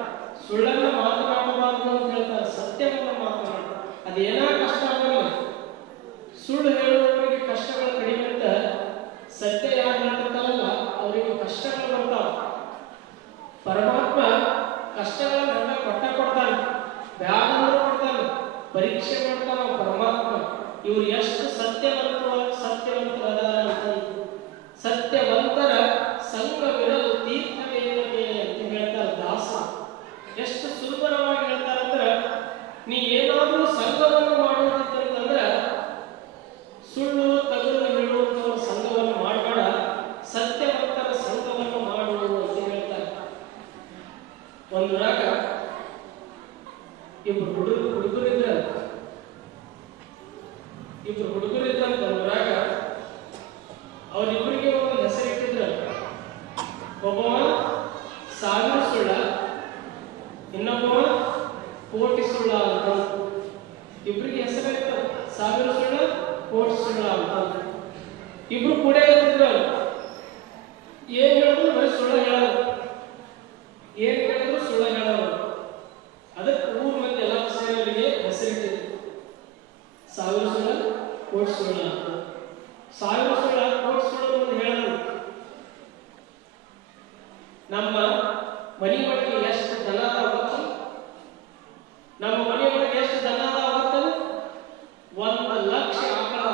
ಸುಳ್ಳನ್ನು ಮಾತನಾಡಬಾರದು ಅಂತ ಹೇಳ್ತಾರೆ. ಸತ್ಯವನ್ನು ಮಾತನಾಡು, ಅದೇನ ಕಷ್ಟ ಆಗಲ್ಲ. ಸುಳ್ಳು ಹೇಳುವವರಿಗೆ ಕಷ್ಟಗಳು ಕಡಿಮೆ ಅಂತ ಸತ್ಯ ಯಾರು ಹೇಳ್ತಾರಲ್ಲ ಅವರಿಗೆ ಕಷ್ಟಗಳು ಬರ್ತಾವ. ಪರಮಾತ್ಮ ಕಷ್ಟಗಳನ್ನ ಕೊಡ್ತಾನೆ, ಬ್ಯಾಡಂದ್ರೂ ಕೊಡ್ತಾನೆ, ಪರೀಕ್ಷೆ ಮಾಡ್ತಾನ ಪರಮಾತ್ಮ. ಇವ್ರು ಎಷ್ಟು ಸತ್ಯವಂತರಾದ ಅಂತ. ಸತ್ಯವಂತರ ಸಂಘವಿರಲು ತೀರ್ಥವೇನವೇ ಅಂತ ಹೇಳ್ತಾರೆ ದಾಸ. ಎಷ್ಟು ಸುಲಭವಾಗಿ ಹೇಳ್ತಾರಂದ್ರೆ, ನೀ ಏನಾದ್ರೂ ಸಂಘವನ್ನು ಮಾಡುವಂತಂದ್ರೆ ಸುಳ್ಳು ತಗಲು ಹೇಳುವಂತವ್ರ ಸಂಘವನ್ನು ಮಾಡಬೇಡ, ಸತ್ಯವಂತರ ಸಂಘವನ್ನು ಮಾಡುವುದು ಅಂತ ಹೇಳ್ತಾರೆ. ಒಂದರಾಗ ಇಬ್ರು ಹುಡುಗರಿದ್ರಂತ ಒಂದರಾಗ. ಅವರಿಬ್ಬರಿಗೆ ಒಂದು ಹೆಸರಿಟ್ಟಿದ್ರು. ಒಬ್ಬವ ಸಾವಿರ ಸುಳ್ಳ, ಇನ್ನೊಬ್ಬವ ಕೋಟಿ ಸುಳ್ಳ ಅಂತ. ಇಬ್ಬರಿಗೆ ಹೆಸರಾಯ್ತು, ಸಾವಿರ ಸುಳ್ಳ ಕೋಟಿ ಸುಳ್ಳ ಅಂತ. ಇಬ್ರು ಕೂಡ ಇರ್ತಿದ್ರು. ಏನ್ ಹೇಳಿದ್ರು ಬರೀ ಸುಳ್ಳ ಹೇಳೋದು, ಏನ್ ಹೇಳಿದ್ರು ಸುಳ್ಳ ಹೇಳೋದು. ಅದಕ್ಕೆ ಊರ್ ಮಂದಿ ಎಲ್ಲ ಸೇರಿಗೆ ಹೆಸರಿಟ್ಟಿದ್ರು, ಸಾವಿರ ಸುಳ್ಳ ಕೋಟಿ ಸುಳ್ಳ ಅಂತ. ಸಾವಿರ ಸುಳ್ಳ ಕೋಟಿ ಸುಳ್ಳು ಅಂತ ಹೇಳೋದು. ನಮ್ಮ ಮನಿ ಒಳಗೆ ಎಷ್ಟು ದನ ಆಗುತ್ತೆ, ನಮ್ಮ ಮನಿ ಒಳಗೆ ಎಷ್ಟು ದನ ಆಗುತ್ತೆ? 1 ಲಕ್ಷ ಆಕಳ,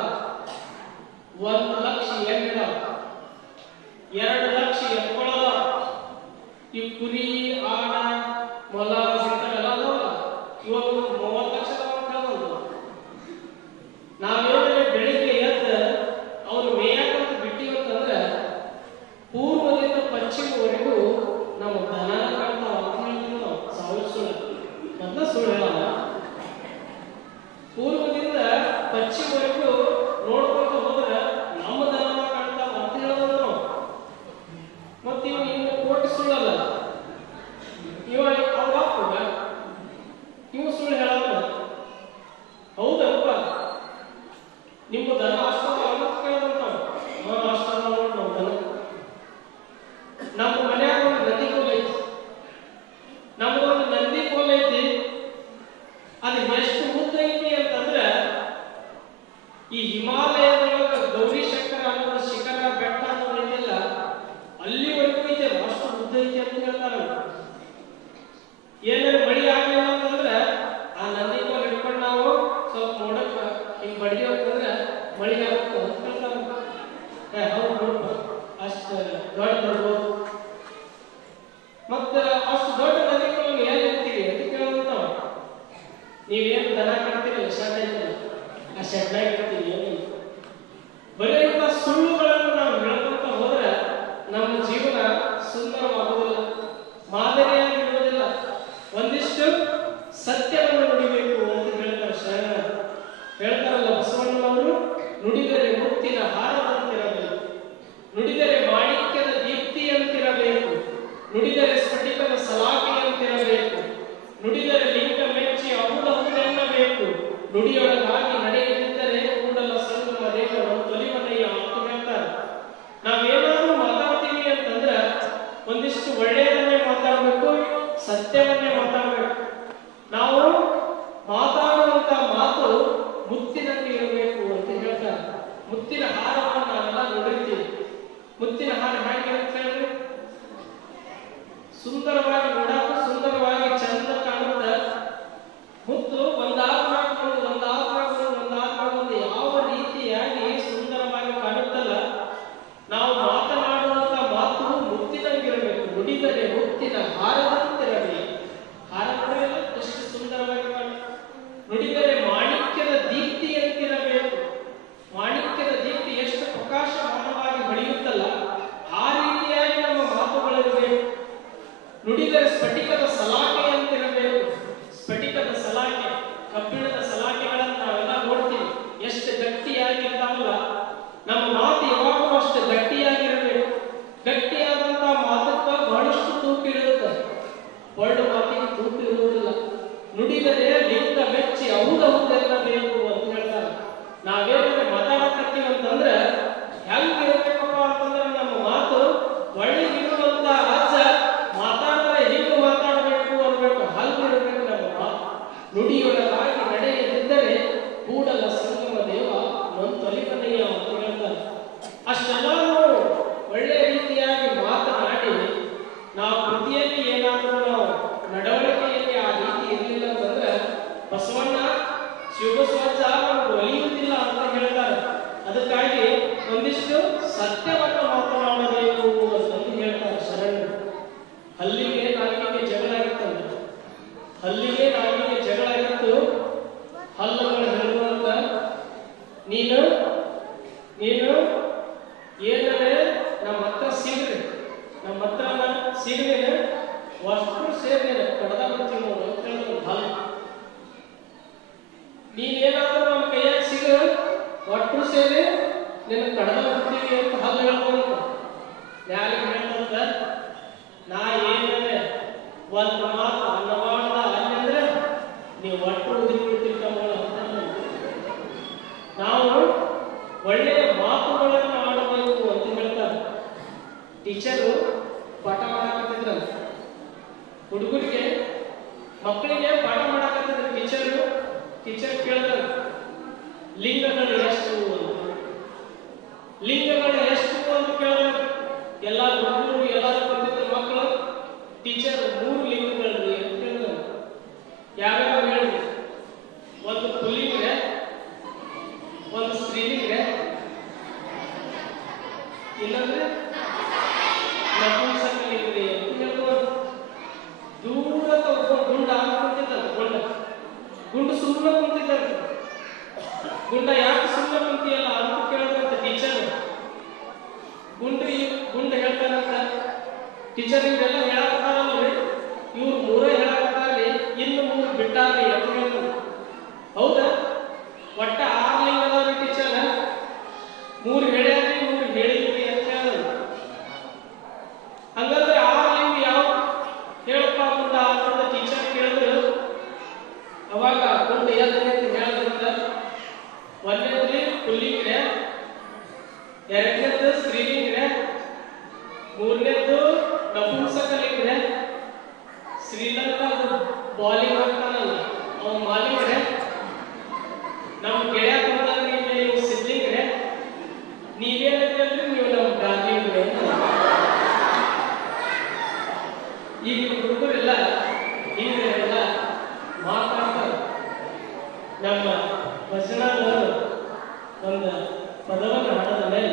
1 ಲಕ್ಷ ಎಮ್ಮೆ, 2 ಲಕ್ಷ ಎತ್ತುಗಳ, ಈ ಕುರಿ ಆಡ ಮೊಲ ಇಂಥವೆಲ್ಲ ಅದಾವಲ್ಲ, ಇವತ್ತು 30 ಲಕ್ಷ ನಾವೇನೇ ಬೆಳಿಗ್ಗೆ ಎದ್ದು ಅವ್ರು ಮೇಯಕ್ಕಂತ ಬಿಟ್ಟಿವತ್ತಂದ್ರೆ ಪೂರ್ವದಿಂದ ಪಶ್ಚಿಮವರೆಗೂ ನಾವು ದನ ಕಾಣ್ತಾವ ಅಂತ ಹೇಳ್ತೀವಿ ನಾವು. ಸಾವಿರ ಸುಳ್ಳು ಮೊದಲ ಸುಳ್ಳು ಹೇಳಲ್ಲ. ಪೂರ್ವದಿಂದ ಪಶ್ಚಿಮವರೆಗೂ ನೋಡ್ಕೊಂಡು ಹೋದ್ರೆ ನಮ್ಮ ದನ ಕಾಣ್ತಾವ ಅಂತ ಹೇಳೋದು ನಾವು. ಮತ್ತೆ ಇವು ಇನ್ನು ಕೋಟಿ ಸುಳ್ಳಲ್ಲ, ಇವ ಅವ್ರು ಹಾಕುವ ಇವು ಸುಳ್ಳು ಹೇಳಲ್ಲ. ಹೌದಪ್ಪ, ನಿಮ್ಮ ದನ ಅಷ್ಟೊಂದು ಅವತ್ತು ಕೇಳೋದಂತ ಅಷ್ಟೊಂದು ನೋಡಿ ನಾವು ದನ. ನಮ್ಮ ಮನ್ಯಾಗ ಒಂದು ನದಿ ಕೋಲ್ ಐತಿ, ನಮ್ದೊಂದು ನಂದಿ ಕೋಲ್ ಐತಿ. ಅದು ಎಷ್ಟು ಉದ್ದ ಐತಿ ಅಂತಂದ್ರೆ ಈ ನೀವೇನು ದನ ಕಾಣ್ತೀರಲ್ಲ ಶೆಡ್ ಐತಲ್ಲ ಆ ಶೆಡ್ನಾಗ ಇರ್ತೀವಿ ಏನಿಲ್ಲ. ಬರೀ ಇಂಥ ಸುಳ್ಳುಗಳನ್ನು ನಾವು ಹೇಳ್ಕೊಂತ ಹೋದ್ರೆ ನಮ್ಮ ಜೀವನ ಸುಂದರವಾಗುವುದಿಲ್ಲ, ಮಾದರಿಯಾಗಿ ಇರುವುದಿಲ್ಲ. ಒಂದಿಷ್ಟು ಸತ್ಯವನ್ನು ನುಡಿಬೇಕು ಅಂತ ಹೇಳ್ತಾರೆ ಶರಣರು. ಹೇಳ್ತಾರಲ್ಲ ಬಸವಣ್ಣನವರು, ನುಡಿದರೆ ಮುತ್ತಿನ ಹಾರದಂತಿರಬೇಕು, ನುಡಿದರೆ ಮಾಣಿಕ್ಯದ ದೀಪ್ತಿಯಂತಿರಬೇಕು, ನುಡಿದರೆ ಸ್ಫಟಿಕದ ಸಲಾಕೆಯಂತಿರಬೇಕು, ನುಡಿದರೆ ಲಿಂಗ ಮೆಚ್ಚಿ ಅಮೂಲವೆನ್ನಬೇಕು, ನುಡಿಯೊಳಗಾಗಿ ನಡೆಯದಿದ್ದರೆ ಕೂಡಲ ಸಂಗಮ ದೇವರು ತೊಲಿವನಯ್ಯ ಅಂತ ಹೇಳ್ತಾರೆ. ನಾವೇನಾದ್ರೂ ಮಾತಾಡ್ತೀವಿ ಅಂತಂದ್ರೆ ಒಂದಿಷ್ಟು ಒಳ್ಳೆಯದನ್ನೇ ಮಾತಾಡಬೇಕು, ಸತ್ಯವನ್ನೇ ಮಾತಾಡಬೇಕು. ನಾವು ಮಾತಾಡುವಂತ ಮಾತು ಮುತ್ತಿನಂತೆ ಇರಬೇಕು ಅಂತ ಹೇಳ್ತಾರೆ. ಮುತ್ತಿನ ಹಾರವನ್ನು ನಾವೆಲ್ಲ ನೋಡಿರ್ತೀವಿ. ಮುತ್ತಿನ ಹಾರ ಹೇಗಿರುತ್ತೆ ಹೇಳ್ರಿ? ಸುಂದರವಾಗಿ ನೋಡಕ್ಕೂ ಸುಂದರವಾಗಿ ಚಂದ ಕಾಣುತ್ತೆ. ಮುತ್ತು ಒಂದಾದ್ಮೇಲೆ ಯಾವ ರೀತಿಯಾಗಿ ಸುಂದರವಾಗಿ ಕಾಣುತ್ತಲ್ಲ, ನಾವು ಮಾತನಾಡುವಂತ ಮಾತು ಮುತ್ತಿನಂಗಿರಬೇಕು. ನುಡಿದರೆ ಮುತ್ತಿನ ಹಾರದಂತಿರಬೇಕು. ಹಾರ ನೋಡಿರಲ್ಲ ಎಷ್ಟು ಸುಂದರವಾಗಿ ನುಡಿದರೆ ಮಾಣಿಕ್ಯದ ದೀಪ್ತಿಯಂತಿರಬೇಕು. ಮಾಣಿಕ್ಯದ ದೀಪ್ತಿ ಎಷ್ಟು ಪ್ರಕಾಶಮಾನವಾಗಿ ಹೊಳೆಯುತ್ತಲ್ಲ, ಆ ರೀತಿಯಾಗಿ ನಮ್ಮ ಮಾತುಗಳಿರಬೇಕು. ನುಡಿದರೆ ಸ್ಫಟಿಕದ ಸಲಾಕೆಯಂತಿರಬೇಕು. ಸ್ಫಟಿಕದ ಸಲಾಕೆ, ಕಬ್ಬಿಣದ ಸಲಾಕೆಗಳನ್ನು ನಾವೆಲ್ಲ ನೋಡ್ತೀವಿ, ಎಷ್ಟು ಗಟ್ಟಿಯಾಗಿರ್ತಾವಲ್ಲ. ನಮ್ಮ ಮಾತು ಯಾವಾಗಲೂ ಅಷ್ಟು ಗಟ್ಟಿಯಾಗಿರಬೇಕು. ಗಟ್ಟಿಯಾದಂತ ಮಾತಕ್ಕ ಬಹಳಷ್ಟು ತೂಕ ಇರುತ್ತೆ, ಒಳ್ಳೆ ಮಾತಿಗೆ ತೂಕ ಇರುವುದಿಲ್ಲ. ನುಡಿದರೆ ಲಿಂಗ ಮೆಚ್ಚಿ ಹೌದೆನ್ನಬೇಕು ಅಂತ ಹೇಳ್ತಾರೆ. ನಾವೇನಾದ್ರೆ ಮಾತಾಡಕತ್ತೀವಿ ಅಂತಂದ್ರೆ ಹೆಂಗಿರ್ಬೇಕಪ್ಪ ಅಂತಂದ್ರೆ ನಮ್ಮ ಮಾತು ಒಳ್ಳೆಗಿರುವಂತ ಅಜ್ಜ ಮಾತಾಡಿದ್ರೆ ಹಿಂಗೆ ಮಾತಾಡಬೇಕು ಅನ್ಬೇಕು, ಹಂಗಿರ್ಬೇಕು ನಮ್ಮ ಮಾತು. ನುಡಿಯೊಳಗಾಗಿ ನಡೆಯದಿದ್ದರೆ ಕೂಡಲ ಸಂಗಮ ದೇವ ತೊಲಿವನಯ್ಯ ಅಂತ ಹೇಳ್ತಾರೆ. ಅಷ್ಟೆಲ್ಲ ನಾವು ಒಳ್ಳೆಯ ರೀತಿಯಾಗಿ ಮಾತನಾಡಿ ನಾವು ಕೃತಿಯಲ್ಲಿ ಏನಾದರೂ ನಾವು ನಡವಳಿಕೆಯಲ್ಲಿ ಆ ರೀತಿ ಇರಲಿಲ್ಲ ಅಂತಂದ್ರೆ ಬಸವಣ್ಣ ಶಿವಬಸವಜ್ಜ ನಮ್ಗೆ ಒಲಿಯುವುದಿಲ್ಲ ಅಂತ ಹೇಳ್ತಾರೆ. ಅದಕ್ಕಾಗಿ ಒಂದಿಷ್ಟು ಸತ್ಯವನ್ನು ಮಾತನಾಡಬೇಕು ಅಂತಂದು ಹೇಳ್ತಾರೆ ಶರಣರು. ಹಲ್ಲಿಗೆ ನಾಲಿಗೆಗೆ ಜಗಳ ಆಗಿತ್ತಂತ, ಹಲ್ಲಿಗೆ ನಾಲಿಗೆಗೆ ಜಗಳ ಆಗಿತ್ತು. ಹಲ್ಲುಗಳು ಹೇಳುವಂತ ನೀನು ಏನಂದ್ರೆ ನಮ್ಮ ಹತ್ರ ಸಿಗ್ರಿ, ನಮ್ಮ ಹತ್ರ ಸಿಗ್ರೇನೆ ಅಷ್ಟು ಸೇರಿ ಕಡದ ಬರ್ತೀವಿ ನೋಡು ಅಂತ ಹೇಳಿದ್ರು. ಹಲ್ಲು ನೀನೇನಾದ್ರೂ ನಮ್ಮ ಕೈಯಾಗ ಸಿಗ ಒಟ್ಟರು ಸೇರಿ ನಿನ್ನ ಕಡದ ಬರ್ತೀವಿ ಅಂತ ಹಲ್ಲು ಹೇಳ್ಬೋದು. ಯಾರಿಗೆ ಹೇಳ್ತಂತ ನಾ ಏನಂದ್ರೆ ಒಂದು ಮಾತು ಅನ್ನವಾದ ಅಲ್ಲಂದ್ರೆ ನೀವು ಒಟ್ಟು ಉದಿರ್ಬಿಡ್ತಿರ್ತಾವಲ್ಲ ಅಂತ. ನಾವು ಒಳ್ಳೆಯ ಮಾತುಗಳನ್ನು ಆಡಬೇಕು ಅಂತ ಹೇಳ್ತಾರೆ. ಟೀಚರು ಪಾಠ ಮಾಡಕತ್ತಿದ್ರಂತ, ಹುಡುಗರಿಗೆ ಮಕ್ಕಳಿಗೆ ಪಾಠ ಮಾಡಕತ್ತಿದ್ರು. ಟೀಚರ್ ಕೇಳಿದ್ರು ಲಿಂಗಗಳು ಎಷ್ಟು ಅಂತ. ಲಿಂಗಗಳು ಎಷ್ಟು ಅಂತ ಕೇಳಿದ್ರು. ಎಲ್ಲ ಹುಡುಗರು ಎಲ್ಲರೂ ಬಂದಿದ್ರು ಮಕ್ಕಳು. ಟೀಚರ್ 3 ಲಿಂಗಗಳು ಅಂತ ಹೇಳಿದ್ರು. ಯಾವ್ಯಾವ ಹೇಳಿದ್ರು? ಒಂದು ಪುಲ್ಲಿಂಗ, ಒಂದು ಸ್ತ್ರೀಲಿಂಗ, ಇಲ್ಲಂದ್ರೆ ನಪುಂಸಕಲಿಂಗ ಅಂತ ಹೇಳ್ಬೋದು. ದೂರದ ಒಬ್ಬ ಗುಂಡ ಕುಂತಿದ್ದ, ಗುಂಡು ಸುಮ್ಮನೆ ಕುಂತಿದ್ದ. ಗುಂಡ ಯಾಕೆ ಸುಮ್ಮನೆ ಕುಂತಿಯಲ್ಲ ಅಂತ ಕೇಳಿದ್ರಂತ ಟೀಚರ್. ಗುಂಡ ಹೇಳ್ತಾರಂತ, ಟೀಚರ್ ಇವರೆಲ್ಲ ಹೇಳಕ್ಕಾಗಲ್ರಿ, ಇವ್ರು 3 ಹೇಳಕ್ಕಾಗಲಿ, ಇನ್ನು 3 ಬಿಟ್ಟಾರ್ರಿ ಅಂತ ಹೇಳಿದ್ರು. ಹೌದಾ? ಒಟ್ಟ 6 ಲಿಂಗ ಅದಾವ್ರಿ ಟೀಚರ್, 3 ಹೇಳ್ಯಾರ್ರಿ 3 ಹೇಳಿದ್ರಿ ಅಂತ ಹೇಳಿದ್ರು. ಹಂಗಂದ್ರೆ 6 ಲಿಂಗ ಯಾವ ಹೇಳಪ್ಪ ಅಂತ ಟೀಚರ್ ಕೇಳಿದ್ರು. ಅವಾಗ ಗುಂಡ ಎದ್ರಿ ಅಂತ ಹೇಳಿದ್ರಂತ. 1ನೇದ್ರಿ ಪುಲ್ಲಿಂಗ್ರೆ, 2ನೇದ್ದು ಸ್ತ್ರೀಲಿಂಗ್ರೆ, 3ನೇದ್ದು ನಪುಂಸಕಲಿಂಗ್ರೆ, ಶ್ರೀಲಂಕಾದ ಬಾಲಿಂಗ್ ಅಂತಾನಲ್ಲ ಅವ ಮಾಲಿಂಗ್ರೆ, ನಮ್ಮ ಗೆಳೆಯ ಬಂದ್ರೆ ನೀವು ಸಿದ್ಲಿಂಗ್ರೆ, ನೀವೇನಿದ್ರೆ ನೀವು ನಮ್ಮ ಡಾರ್ಲಿಂಗ್ರೆ. ಈಗ ಹುಡುಗರೆಲ್ಲ ಹಿಂಗೆಲ್ಲ ಮಾತಾಡ್ತಾರೆ. ನಮ್ಮ ಭಜನಾ ಒಂದು ಪದವನ್ನು ಹಾಡದ ಮೇಲೆ